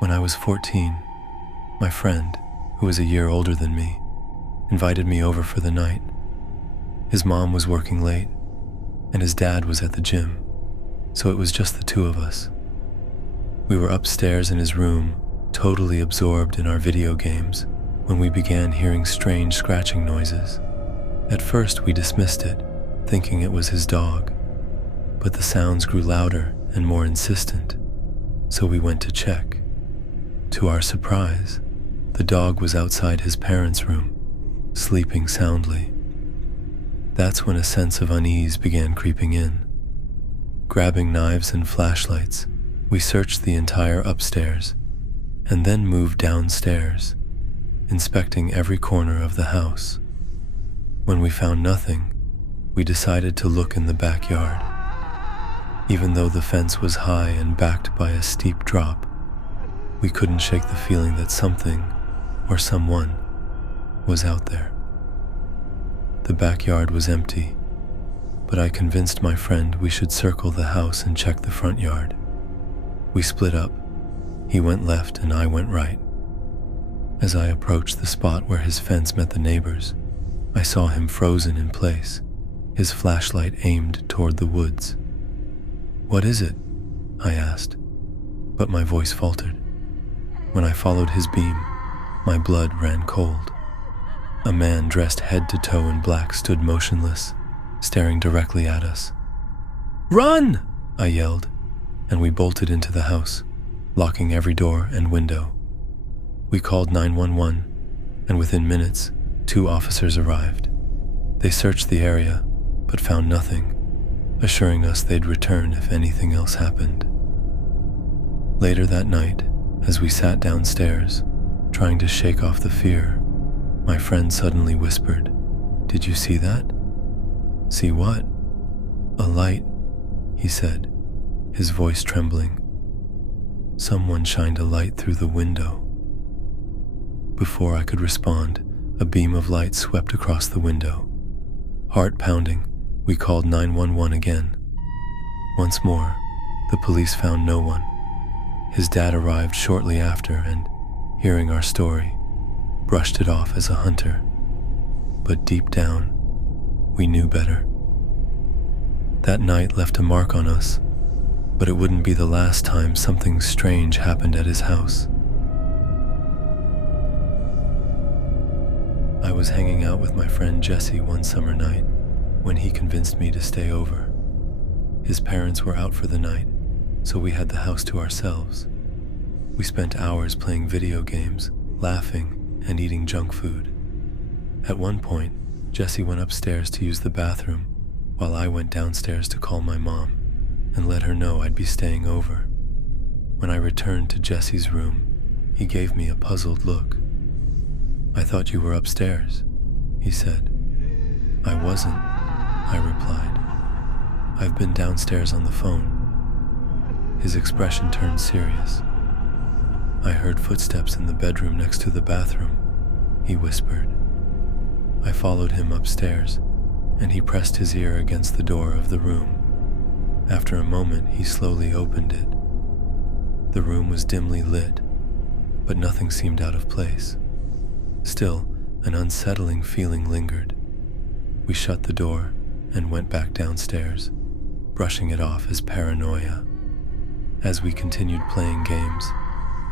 When I was 14, my friend, who was a year older than me, invited me over for the night. His mom was working late, and his dad was at the gym, so it was just the two of us. We were upstairs in his room, totally absorbed in our video games, when we began hearing strange scratching noises. At first, we dismissed it, thinking it was his dog, but the sounds grew louder and more insistent, so we went to check. To our surprise, the dog was outside his parents' room, sleeping soundly. That's when a sense of unease began creeping in. Grabbing knives and flashlights, we searched the entire upstairs, and then moved downstairs, inspecting every corner of the house. When we found nothing, we decided to look in the backyard. Even though the fence was high and backed by a steep drop, we couldn't shake the feeling that something, or someone, was out there. The backyard was empty, but I convinced my friend we should circle the house and check the front yard. We split up. He went left and I went right. As I approached the spot where his fence met the neighbors, I saw him frozen in place, his flashlight aimed toward the woods. "What is it?" I asked, but my voice faltered. When I followed his beam, my blood ran cold. A man dressed head to toe in black stood motionless, staring directly at us. "Run!" I yelled, and we bolted into the house, locking every door and window. We called 911, and within minutes, 2 officers arrived. They searched the area, but found nothing, assuring us they'd return if anything else happened. Later that night, as we sat downstairs, trying to shake off the fear, my friend suddenly whispered, "Did you see that?" "See what?" "A light," he said, his voice trembling. "Someone shined a light through the window." Before I could respond, a beam of light swept across the window. Heart pounding, we called 911 again. Once more, the police found no one. His dad arrived shortly after and, hearing our story, brushed it off as a hunter. But deep down, we knew better. That night left a mark on us, but it wouldn't be the last time something strange happened at his house. I was hanging out with my friend Jesse one summer night when he convinced me to stay over. His parents were out for the night, so we had the house to ourselves. We spent hours playing video games, laughing, and eating junk food. At one point, Jesse went upstairs to use the bathroom, while I went downstairs to call my mom and let her know I'd be staying over. When I returned to Jesse's room, he gave me a puzzled look. "I thought you were upstairs," he said. "I wasn't," I replied. "I've been downstairs on the phone." His expression turned serious. "I heard footsteps in the bedroom next to the bathroom," he whispered. I followed him upstairs, and he pressed his ear against the door of the room. After a moment, he slowly opened it. The room was dimly lit, but nothing seemed out of place. Still, an unsettling feeling lingered. We shut the door and went back downstairs, brushing it off as paranoia. As we continued playing games,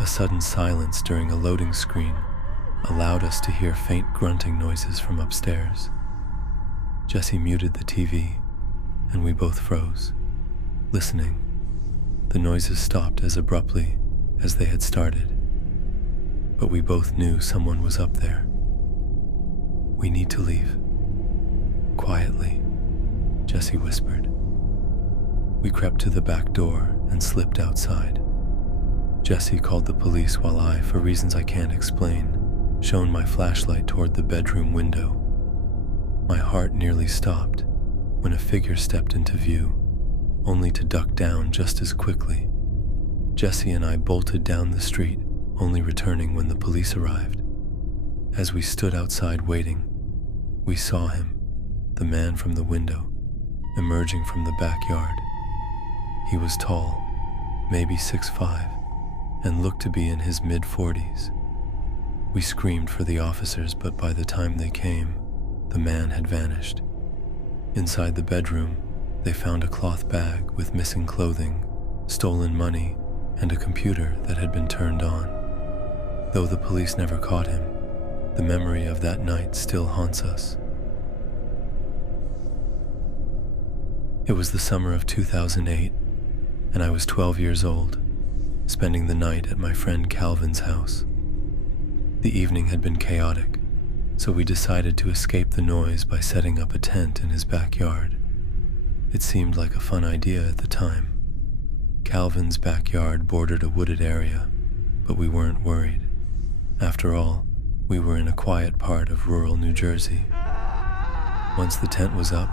a sudden silence during a loading screen allowed us to hear faint grunting noises from upstairs. Jesse muted the TV, and we both froze, listening. The noises stopped as abruptly as they had started, but we both knew someone was up there. "We need to leave." "Quietly," Jesse whispered. We crept to the back door and slipped outside. Jesse called the police while I, for reasons I can't explain, shone my flashlight toward the bedroom window. My heart nearly stopped when a figure stepped into view, only to duck down just as quickly. Jesse and I bolted down the street, only returning when the police arrived. As we stood outside waiting, we saw him, the man from the window, emerging from the backyard. He was tall, maybe 6'5", and looked to be in his mid-40s. We screamed for the officers, but by the time they came, the man had vanished. Inside the bedroom, they found a cloth bag with missing clothing, stolen money, and a computer that had been turned on. Though the police never caught him, the memory of that night still haunts us. It was the summer of 2008, and I was 12 years old, spending the night at my friend Calvin's house. The evening had been chaotic, so we decided to escape the noise by setting up a tent in his backyard. It seemed like a fun idea at the time. Calvin's backyard bordered a wooded area, but we weren't worried. After all, we were in a quiet part of rural New Jersey. Once the tent was up,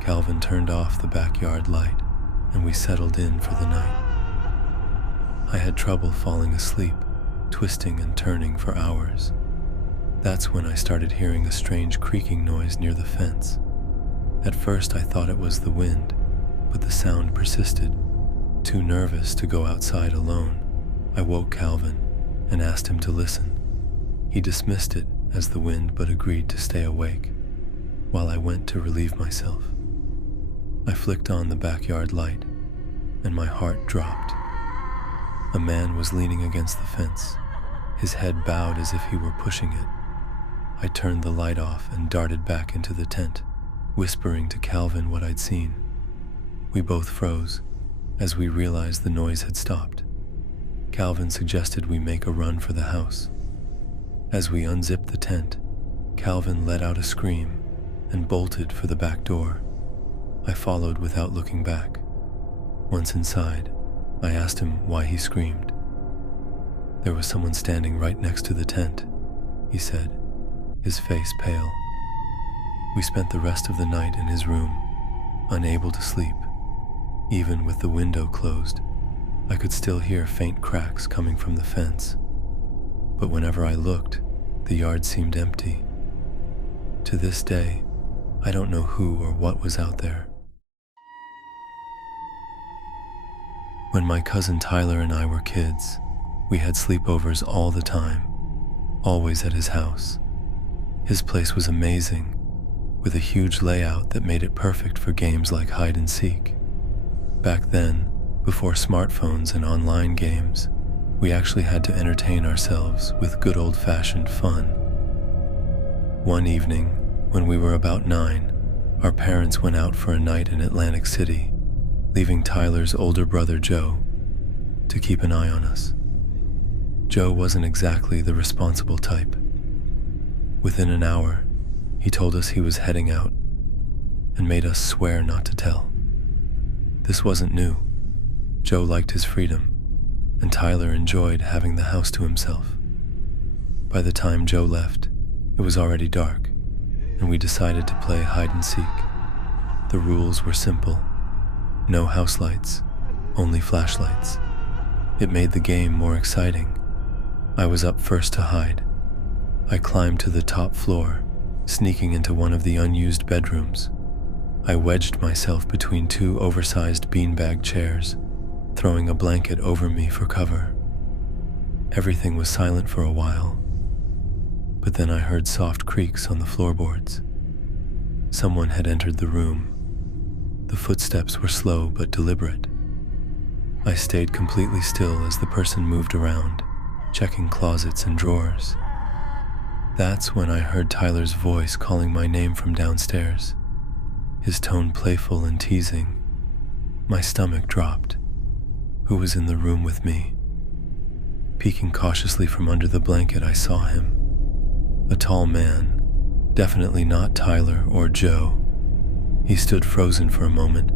Calvin turned off the backyard light, and we settled in for the night. I had trouble falling asleep, twisting and turning for hours. That's when I started hearing a strange creaking noise near the fence. At first I thought it was the wind, but the sound persisted. Too nervous to go outside alone, I woke Calvin and asked him to listen. He dismissed it as the wind, but agreed to stay awake, while I went to relieve myself. I flicked on the backyard light, and my heart dropped. A man was leaning against the fence, his head bowed as if he were pushing it. I turned the light off and darted back into the tent, whispering to Calvin what I'd seen. We both froze as we realized the noise had stopped. Calvin suggested we make a run for the house. As we unzipped the tent, Calvin let out a scream and bolted for the back door. I followed without looking back. Once inside, I asked him why he screamed. "There was someone standing right next to the tent," he said, his face pale. We spent the rest of the night in his room, unable to sleep. Even with the window closed, I could still hear faint cracks coming from the fence. But whenever I looked, the yard seemed empty. To this day, I don't know who or what was out there. When my cousin Tyler and I were kids, we had sleepovers all the time, always at his house. His place was amazing, with a huge layout that made it perfect for games like hide and seek. Back then, before smartphones and online games, we actually had to entertain ourselves with good old-fashioned fun. One evening, when we were about 9, our parents went out for a night in Atlantic City, leaving Tyler's older brother Joe to keep an eye on us. Joe wasn't exactly the responsible type. Within an hour, he told us he was heading out and made us swear not to tell. This wasn't new. Joe liked his freedom, and Tyler enjoyed having the house to himself. By the time Joe left, it was already dark, and we decided to play hide and seek. The rules were simple. No house lights, only flashlights. It made the game more exciting. I was up first to hide. I climbed to the top floor, sneaking into one of the unused bedrooms. I wedged myself between two oversized beanbag chairs, throwing a blanket over me for cover. Everything was silent for a while, but then I heard soft creaks on the floorboards. Someone had entered the room. The footsteps were slow but deliberate. I stayed completely still as the person moved around, checking closets and drawers. That's when I heard Tyler's voice calling my name from downstairs, his tone playful and teasing. My stomach dropped. Who was in the room with me? Peeking cautiously from under the blanket, I saw him. A tall man, definitely not Tyler or Joe. He stood frozen for a moment,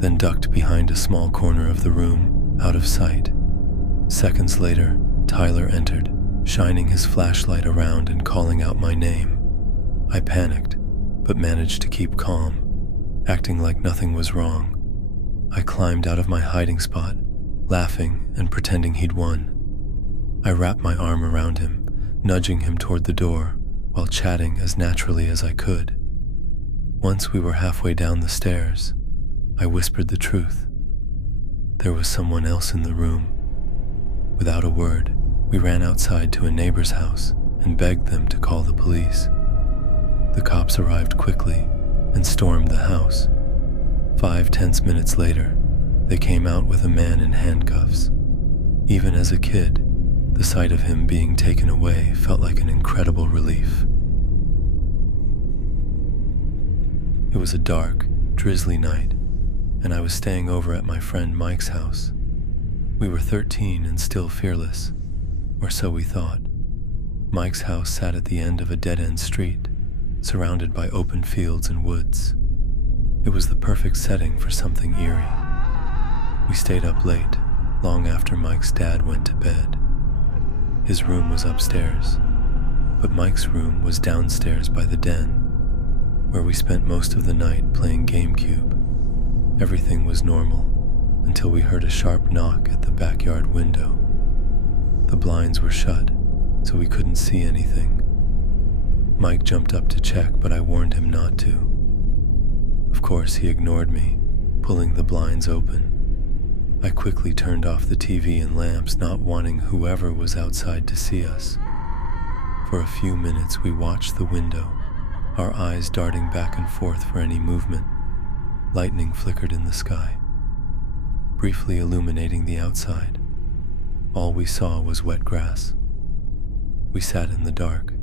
then ducked behind a small corner of the room, out of sight. Seconds later, Tyler entered, shining his flashlight around and calling out my name. I panicked, but managed to keep calm, acting like nothing was wrong. I climbed out of my hiding spot, laughing and pretending he'd won. I wrapped my arm around him, nudging him toward the door, while chatting as naturally as I could. Once we were halfway down the stairs, I whispered the truth. There was someone else in the room. Without a word, we ran outside to a neighbor's house and begged them to call the police. The cops arrived quickly and stormed the house. 5 tense minutes later, they came out with a man in handcuffs. Even as a kid, the sight of him being taken away felt like an incredible relief. It was a dark, drizzly night, and I was staying over at my friend Mike's house. We were 13 and still fearless, or so we thought. Mike's house sat at the end of a dead-end street, surrounded by open fields and woods. It was the perfect setting for something eerie. We stayed up late, long after Mike's dad went to bed. His room was upstairs, but Mike's room was downstairs by the den, where we spent most of the night playing GameCube. Everything was normal until we heard a sharp knock at the backyard window. The blinds were shut, so we couldn't see anything. Mike jumped up to check, but I warned him not to. Of course, he ignored me, pulling the blinds open. I quickly turned off the TV and lamps, not wanting whoever was outside to see us. For a few minutes, we watched the window, our eyes darting back and forth for any movement. Lightning flickered in the sky, briefly illuminating the outside. All we saw was wet grass. We sat in the dark,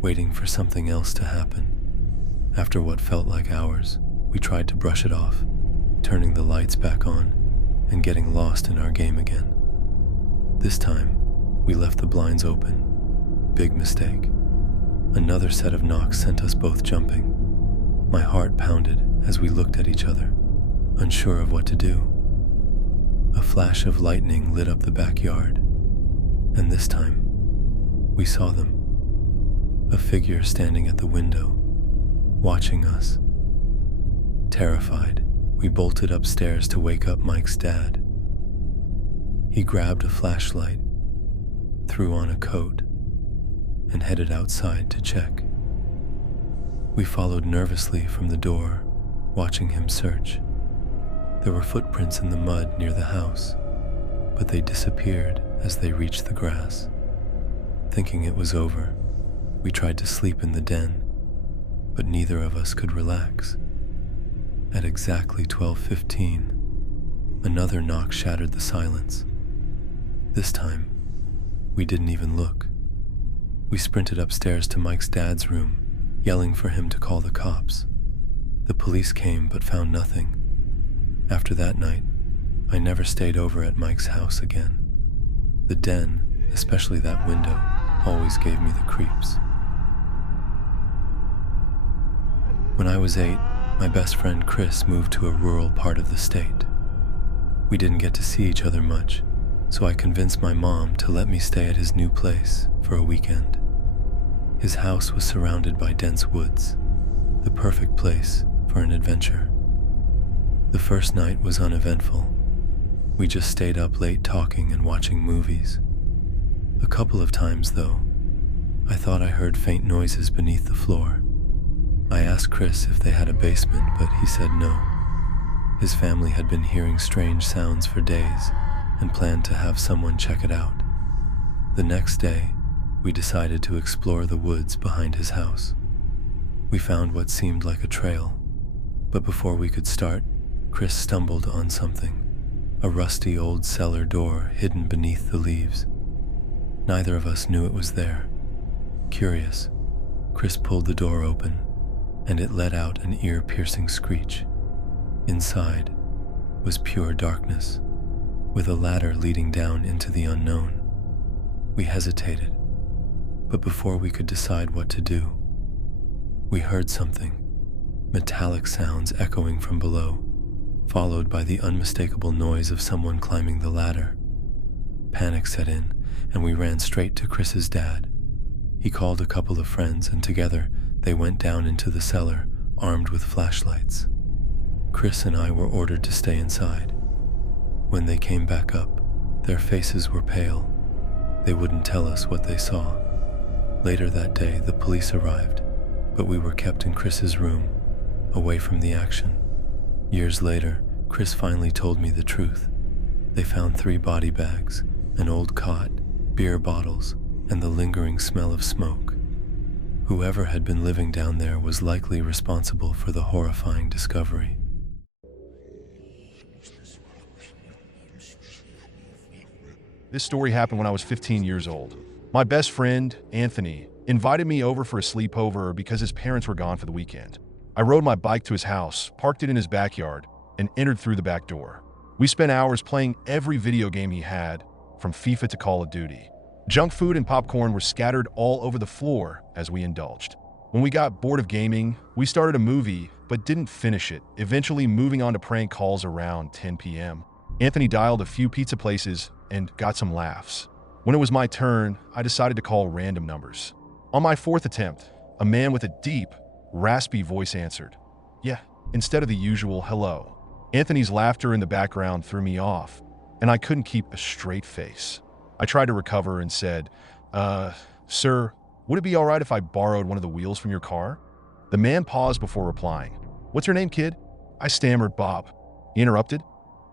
waiting for something else to happen. After what felt like hours, we tried to brush it off, turning the lights back on and getting lost in our game again. This time, we left the blinds open. Big mistake. Another set of knocks sent us both jumping. My heart pounded as we looked at each other, unsure of what to do. A flash of lightning lit up the backyard, and this time, we saw them. A figure standing at the window, watching us. Terrified, we bolted upstairs to wake up Mike's dad. He grabbed a flashlight, threw on a coat, and headed outside to check. We followed nervously from the door, watching him search. There were footprints in the mud near the house, but they disappeared as they reached the grass. Thinking it was over, we tried to sleep in the den, but neither of us could relax. At exactly 12:15, another knock shattered the silence. This time, we didn't even look. We sprinted upstairs to Mike's dad's room, yelling for him to call the cops. The police came but found nothing. After that night, I never stayed over at Mike's house again. The den, especially that window, always gave me the creeps. When I was 8, my best friend Chris moved to a rural part of the state. We didn't get to see each other much, so I convinced my mom to let me stay at his new place for a weekend. His house was surrounded by dense woods, the perfect place for an adventure. The first night was uneventful. We just stayed up late talking and watching movies. A couple of times, though, I thought I heard faint noises beneath the floor. I asked Chris if they had a basement, but he said no. His family had been hearing strange sounds for days and planned to have someone check it out. The next day, we decided to explore the woods behind his house. We found what seemed like a trail, but before we could start, Chris stumbled on something, a rusty old cellar door hidden beneath the leaves. Neither of us knew it was there. Curious, Chris pulled the door open, and it let out an ear-piercing screech. Inside was pure darkness, with a ladder leading down into the unknown. We hesitated, but before we could decide what to do, we heard something, metallic sounds echoing from below, followed by the unmistakable noise of someone climbing the ladder. Panic set in, and we ran straight to Chris's dad. He called a couple of friends, and together they went down into the cellar, armed with flashlights. Chris and I were ordered to stay inside. When they came back up, their faces were pale. They wouldn't tell us what they saw. Later that day, the police arrived, but we were kept in Chris's room, away from the action. Years later, Chris finally told me the truth. They found 3 body bags, An old cot, beer bottles, and the lingering smell of smoke. Whoever had been living down there was likely responsible for the horrifying discovery. This story happened when I was 15 years old. My best friend, Anthony, invited me over for a sleepover because his parents were gone for the weekend. I rode my bike to his house, parked it in his backyard, and entered through the back door. We spent hours playing every video game he had, from FIFA to Call of Duty. Junk food and popcorn were scattered all over the floor as we indulged. When we got bored of gaming, we started a movie, but didn't finish it, eventually moving on to prank calls around 10 p.m. Anthony dialed a few pizza places and got some laughs. When it was my turn, I decided to call random numbers. On my fourth attempt, a man with a deep, raspy voice answered. Yeah, instead of the usual hello. Anthony's laughter in the background threw me off, and I couldn't keep a straight face. I tried to recover and said, sir, would it be all right if I borrowed one of the wheels from your car? The man paused before replying. What's your name, kid? I stammered, Bob. He interrupted.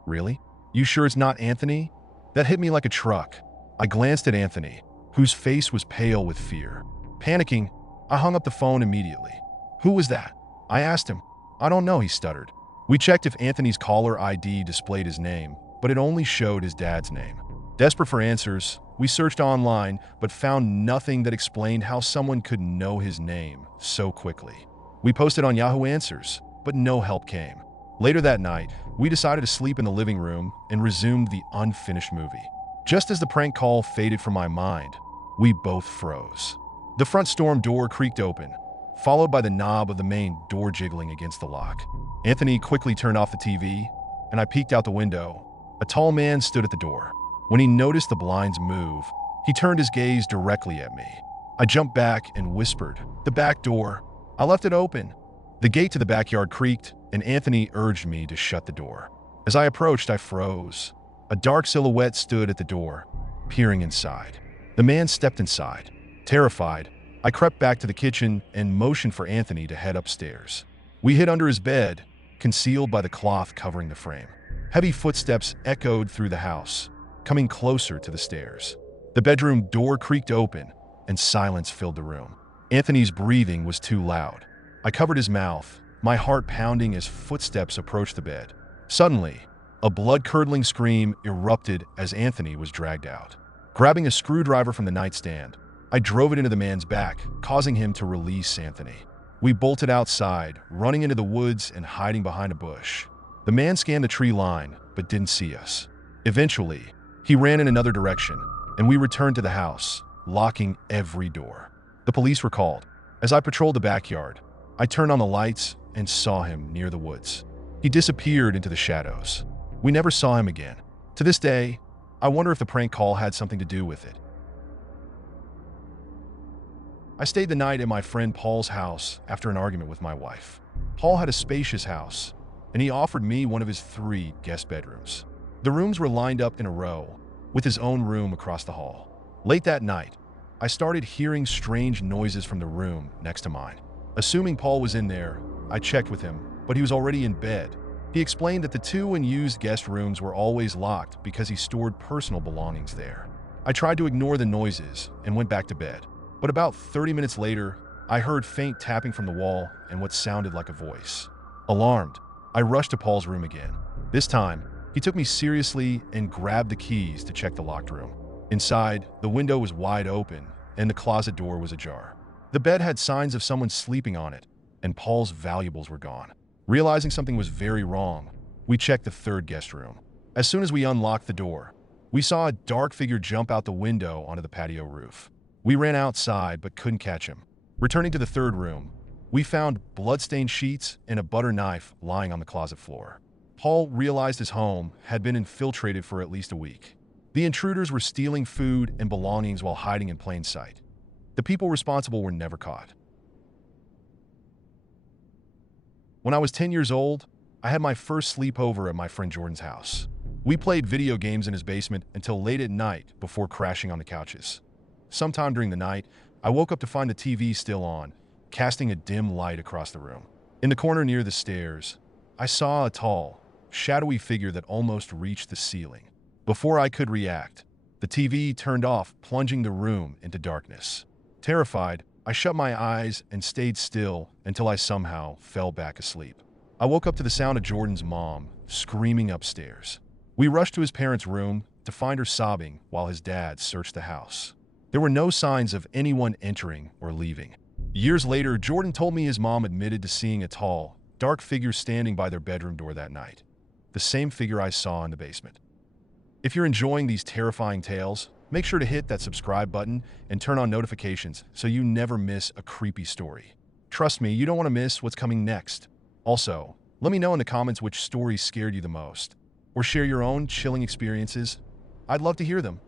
Really? You sure it's not Anthony? That hit me like a truck. I glanced at Anthony, whose face was pale with fear. Panicking, I hung up the phone immediately. Who was that? I asked him. I don't know, he stuttered. We checked if Anthony's caller ID displayed his name, but it only showed his dad's name. Desperate for answers, we searched online, but found nothing that explained how someone could know his name so quickly. We posted on Yahoo Answers, but no help came. Later that night, we decided to sleep in the living room and resumed the unfinished movie. Just as the prank call faded from my mind, we both froze. The front storm door creaked open, followed by the knob of the main door jiggling against the lock. Anthony quickly turned off the TV, and I peeked out the window. A tall man stood at the door. When he noticed the blinds move, he turned his gaze directly at me. I jumped back and whispered, "The back door." I left it open. The gate to the backyard creaked, and Anthony urged me to shut the door. As I approached, I froze. A dark silhouette stood at the door, peering inside. The man stepped inside. Terrified, I crept back to the kitchen and motioned for Anthony to head upstairs. We hid under his bed, concealed by the cloth covering the frame. Heavy footsteps echoed through the house, coming closer to the stairs. The bedroom door creaked open, and silence filled the room. Anthony's breathing was too loud. I covered his mouth, my heart pounding as footsteps approached the bed. Suddenly, a blood-curdling scream erupted as Anthony was dragged out. Grabbing a screwdriver from the nightstand, I drove it into the man's back, causing him to release Anthony. We bolted outside, running into the woods and hiding behind a bush. The man scanned the tree line, but didn't see us. Eventually, he ran in another direction, and we returned to the house, locking every door. The police were called. As I patrolled the backyard, I turned on the lights and saw him near the woods. He disappeared into the shadows. We never saw him again. To this day, I wonder if the prank call had something to do with it. I stayed the night at my friend Paul's house after an argument with my wife. Paul had a spacious house, and he offered me one of his 3 guest bedrooms. The rooms were lined up in a row, with his own room across the hall. Late that night, I started hearing strange noises from the room next to mine. Assuming Paul was in there, I checked with him, but he was already in bed. He explained that the 2 unused guest rooms were always locked because he stored personal belongings there. I tried to ignore the noises and went back to bed. But about 30 minutes later, I heard faint tapping from the wall and what sounded like a voice. Alarmed, I rushed to Paul's room again. This time, he took me seriously and grabbed the keys to check the locked room. Inside, the window was wide open and the closet door was ajar. The bed had signs of someone sleeping on it, and Paul's valuables were gone. Realizing something was very wrong, we checked the 3rd guest room. As soon as we unlocked the door, we saw a dark figure jump out the window onto the patio roof. We ran outside but couldn't catch him. Returning to the 3rd room, we found blood-stained sheets and a butter knife lying on the closet floor. Paul realized his home had been infiltrated for at least a week. The intruders were stealing food and belongings while hiding in plain sight. The people responsible were never caught. When I was 10 years old, I had my first sleepover at my friend Jordan's house. We played video games in his basement until late at night before crashing on the couches. Sometime during the night, I woke up to find the TV still on, casting a dim light across the room. In the corner near the stairs, I saw a tall, shadowy figure that almost reached the ceiling. Before I could react, The TV turned off, plunging the room into darkness. Terrified, I shut my eyes and stayed still until I somehow fell back asleep. I woke up to the sound of Jordan's mom screaming upstairs. We rushed to his parents' room to find her sobbing while his dad searched the house. There were no signs of anyone entering or leaving. Years later, Jordan told me his mom admitted to seeing a tall, dark figure standing by their bedroom door that night. The same figure I saw in the basement. If you're enjoying these terrifying tales, make sure to hit that subscribe button and turn on notifications so you never miss a creepy story. Trust me, you don't want to miss what's coming next. Also, let me know in the comments which stories scared you the most, or share your own chilling experiences. I'd love to hear them.